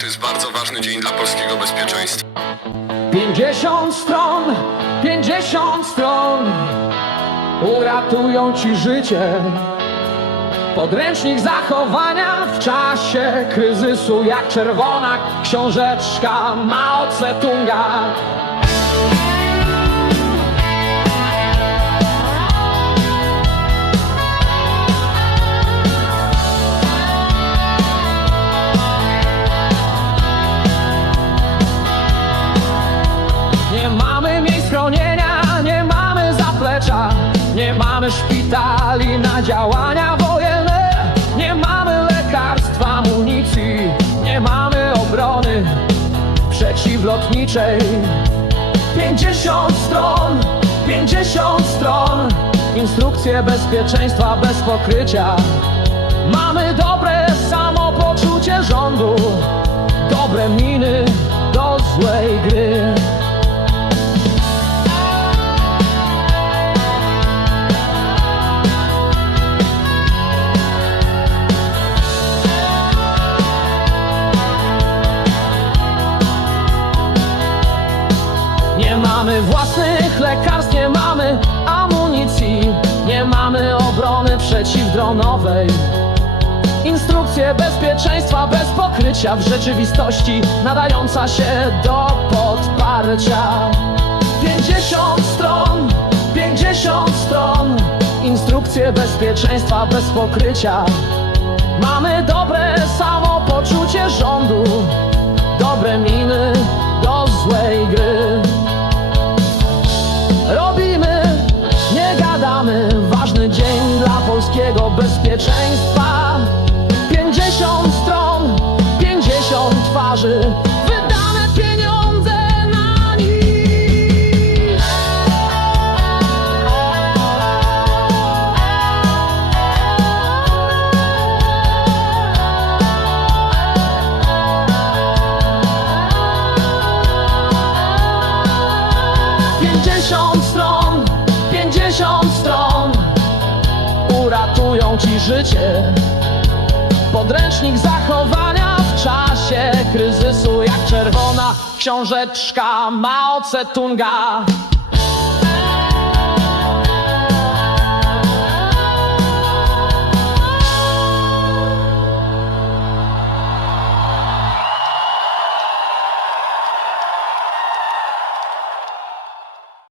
to jest bardzo ważny dzień dla polskiego bezpieczeństwa. 50 stron, 50 stron uratują ci życie. Podręcznik zachowania w czasie kryzysu, jak czerwona książeczka Mao Tse-tunga. Mamy szpitali na działania wojenne, nie mamy lekarstw, amunicji, nie mamy obrony przeciwlotniczej. 50 stron, 50 stron, instrukcje bezpieczeństwa bez pokrycia. Mamy dobre samopoczucie rządu, Nie mamy własnych lekarstw, nie mamy amunicji, nie mamy obrony przeciwdronowej. Instrukcje bezpieczeństwa bez pokrycia w rzeczywistości nadająca się do podparcia. 50 stron, 50 stron, instrukcje bezpieczeństwa bez pokrycia. Mamy dobre samopoczucie rządu, polskiego bezpieczeństwa. 50 stron, 50 twarzy, wydane pieniądze na. Pięćdziesiąt ci życie. Podręcznik zachowania w czasie kryzysu, jak czerwona książeczka Mao Tse-tunga.